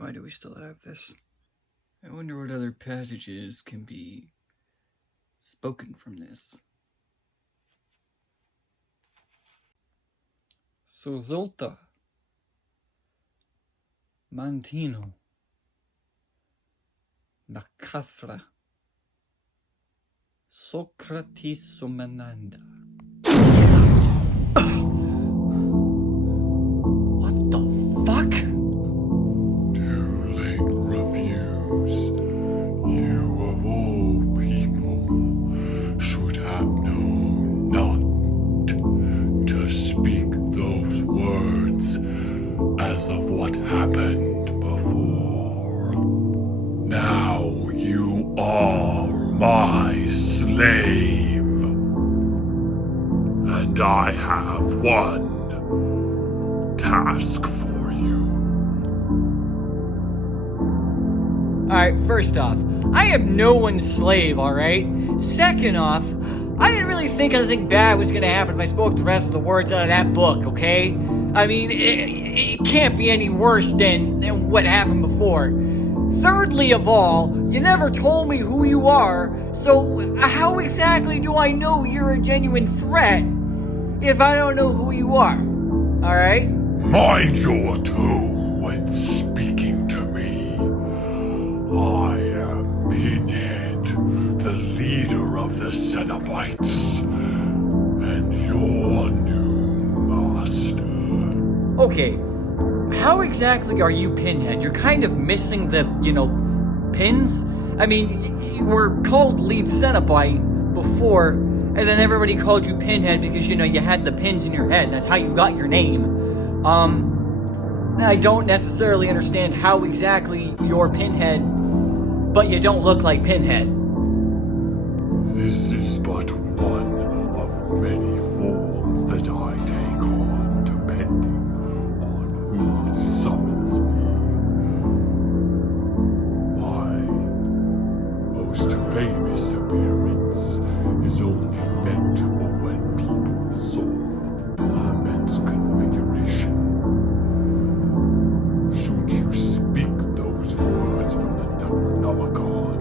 Why do we still have this? I wonder what other passages can be spoken from this. So Zolta, Mantino, Nakafra, Socrates Sumananda. What the fuck? Too late reviews. You of all people should have known not to speak those words as of what happened before. Now you are my slave. And I have one task for you. Alright, first off, I am no one's slave, alright? Second off, I didn't really think anything bad was gonna happen if I spoke the rest of the words out of that book, okay? I mean, it can't be any worse than what happened before. Thirdly of all, you never told me who you are, so how exactly do I know you're a genuine threat if I don't know who you are? Alright? Mind your tone when speaking to me. I am Pinhead, the leader of the Cenobites, and your new master. Okay, how exactly are you Pinhead? You're kind of missing the, pins? I mean, you were called lead Cenobite before, and then everybody called you Pinhead because, you had the pins in your head. That's how you got your name. I don't necessarily understand how exactly you're Pinhead, but you don't look like Pinhead. This is but one of many forms that I take on, depending on who summons me. My most famous appearance is only meant for when people solve the Lament configuration. Should you speak those words from the Necronomicon,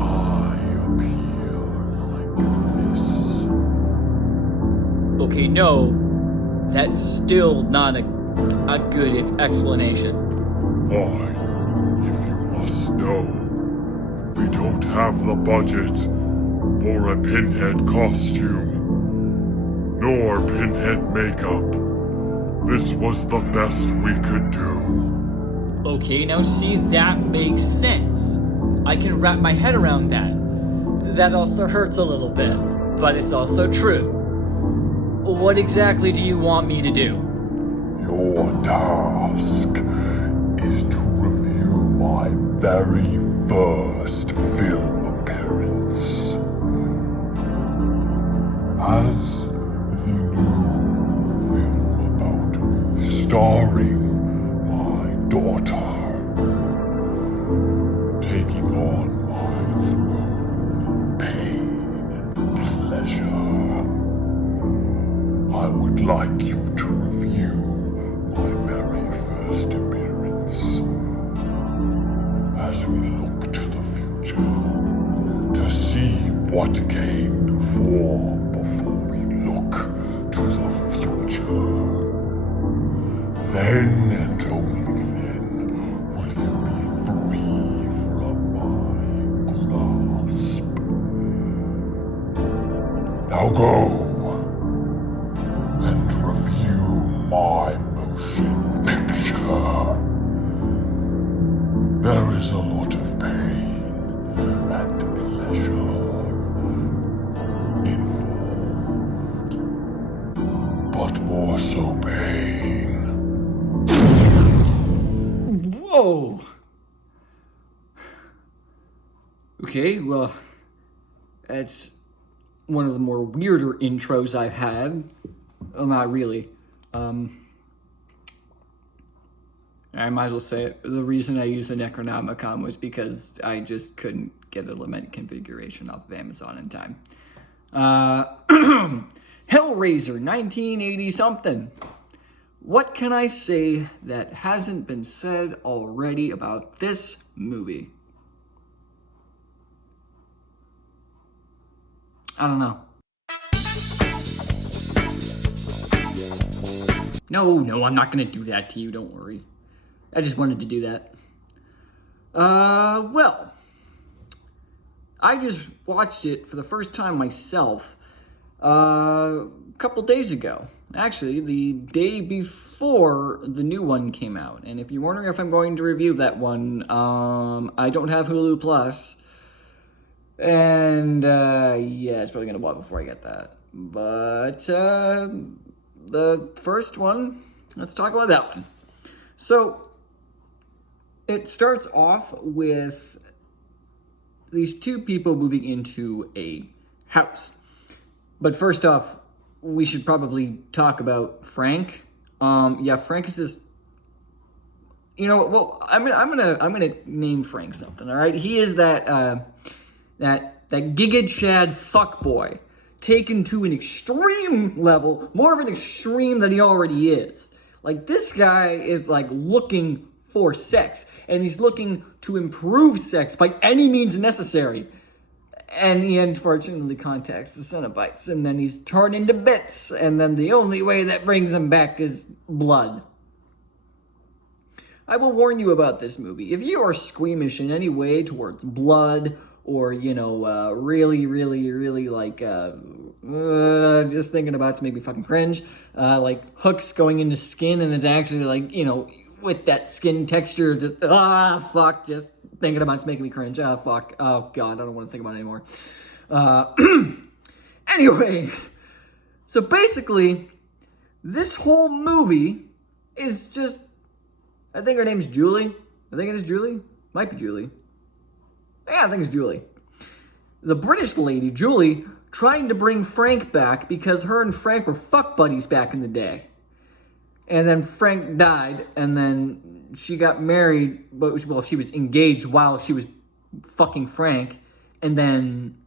I appear like this. Okay, no, that's still not a good explanation. Fine. If you must know, we don't have the budget for a Pinhead costume, nor Pinhead makeup. This was the best we could do. Okay, now see, that makes sense. I can wrap my head around that. That also hurts a little bit, but it's also true. What exactly do you want me to do? Your task is to review my very first film appearance as the new film about me, starring my daughter, taking on my throne of pain and pleasure. I would like you to review my very first appearance as we look to the future to see what came before we look to the future. Then and only then will you be free from my grasp. Now go and review my motion picture. There is a lot of pain and pleasure involved, but more so pain. Whoa! Okay, well, that's one of the more weirder intros I've had. Well, not really. I might as well say it. The reason I used the Necronomicon was because I just couldn't get a Lament configuration off of Amazon in time. Hellraiser, 1980-something. What can I say that hasn't been said already about this movie? I don't know. No, I'm not gonna do that to you, don't worry. I just wanted to do that. Well, I just watched it for the first time myself a couple days ago. Actually, the day before the new one came out. And if you're wondering if I'm going to review that one, I don't have Hulu Plus. And, yeah, it's probably gonna blow up before I get that. But, the first one, let's talk about that one. So, it starts off with these two people moving into a house. But first off, we should probably talk about Frank. Yeah, Frank is this. Well, I'm gonna name Frank something. All right, he is that Giga Chad fuckboy, taken to an extreme level, more of an extreme than he already is. Like, this guy is like looking for sex, and he's looking to improve sex by any means necessary. And he unfortunately contacts the Cenobites, and then he's torn into bits, and then the only way that brings him back is blood. I will warn you about this movie. If you are squeamish in any way towards blood, or, really, like, just thinking about it to make me fucking cringe, like hooks going into skin, and it's actually like, with that skin texture, just, just thinking about it's making me cringe. Fuck. Oh, God, I don't want to think about it anymore. Anyway, so basically, this whole movie is just, I think her name's Julie. I think it is Julie. Might be Julie. Yeah, I think it's Julie. The British lady, Julie, trying to bring Frank back because her and Frank were fuck buddies back in the day. And then Frank died, and then she got married, well, she was engaged while she was fucking Frank, and then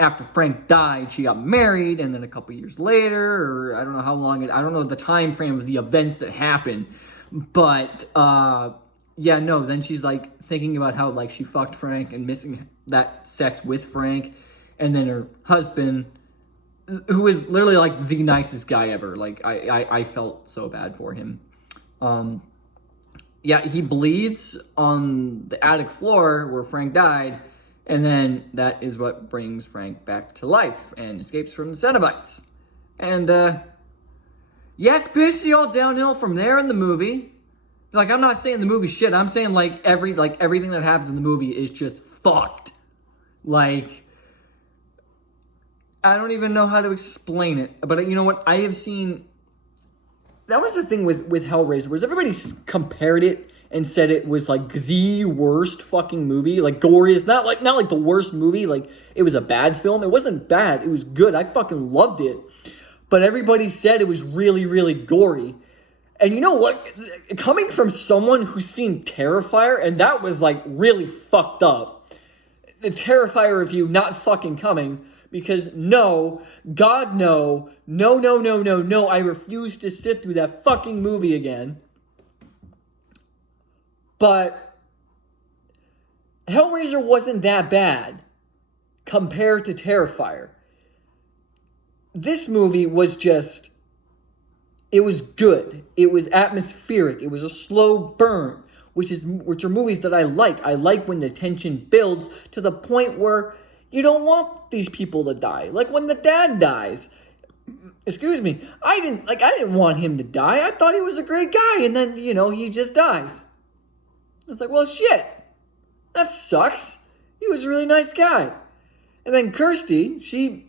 after Frank died, she got married, and then a couple years later, or I don't know how long, I don't know the time frame of the events that happened, but, then she's, like, thinking about how, like, she fucked Frank and missing that sex with Frank, and then her husband, who is literally, like, the nicest guy ever. Like, I felt so bad for him. He bleeds on the attic floor where Frank died, and then that is what brings Frank back to life and escapes from the Cenobites. And, it's basically all downhill from there in the movie. Like, I'm not saying the movie shit. I'm saying, everything that happens in the movie is just fucked. Like, I don't even know how to explain it, but you know what? I have seen, that was the thing with Hellraiser, was everybody compared it and said it was like the worst fucking movie, like goriest, not like the worst movie, like it was a bad film. It wasn't bad, it was good. I fucking loved it, but everybody said it was really, really gory. And you know what? Coming from someone who's seen Terrifier, and that was like really fucked up. The Terrifier review not fucking coming. Because no, God, no, I refuse to sit through that fucking movie again. But Hellraiser wasn't that bad compared to Terrifier. This movie was just, it was good. It was atmospheric. It was a slow burn, which are movies that I like. I like when the tension builds to the point where you don't want these people to die. Like when the dad dies. Excuse me. I didn't want him to die. I thought he was a great guy. And then, he just dies. It's like, well, shit. That sucks. He was a really nice guy. And then Kirsty, she,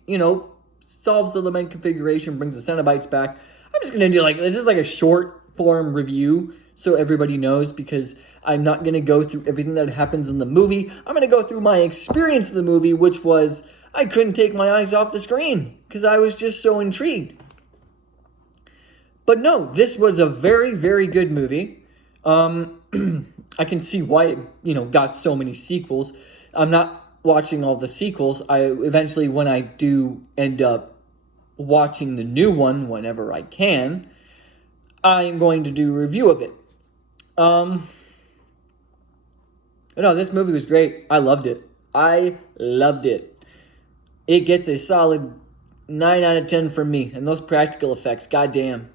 solves the lament configuration, brings the Cenobites back. I'm just going to do this is like a short form review so everybody knows, because I'm not going to go through everything that happens in the movie. I'm going to go through my experience of the movie, which was I couldn't take my eyes off the screen because I was just so intrigued. But no, this was a very, very good movie. I can see why it, got so many sequels. I'm not watching all the sequels. Eventually, when I do end up watching the new one whenever I can, I am going to do a review of it. No, this movie was great. I loved it. It gets a solid 9 out of 10 from me. And those practical effects, goddamn.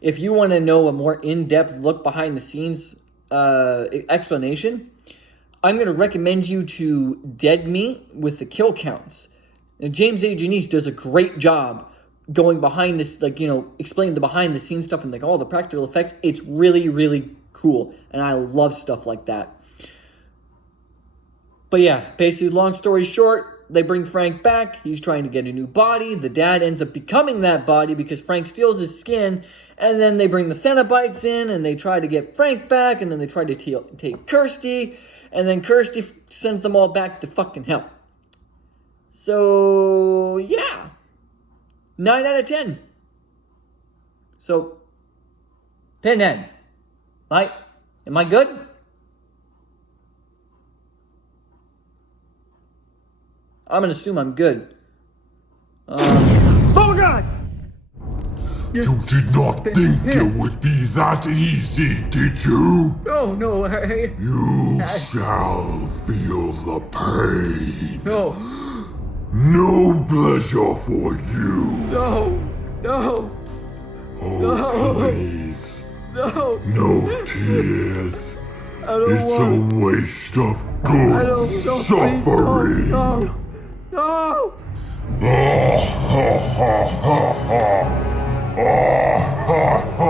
If you want to know a more in-depth look behind the scenes explanation, I'm going to recommend you to Dead Meat with the kill counts. And James A. Janice does a great job going behind this, explaining the behind the scenes stuff and all the practical effects. It's really, really cool. And I love stuff like that. But yeah, basically, long story short, they bring Frank back. He's trying to get a new body. The dad ends up becoming that body because Frank steals his skin. And then they bring the Cenobites in and they try to get Frank back. And then they try to take Kirsty. And then Kirsty sends them all back to fucking hell. So, yeah. 9 out of 10. So, Pinhead. Right? Am I good? I'm going to assume I'm good. Oh, God! You did not think it would be that easy, did you? No, You shall feel the pain. No. No pleasure for you. No. Oh, please. No. No tears. I don't It's a waste of I good don't, suffering. No. Ah, ha, ha, ha, ha. Ah, ha, ha.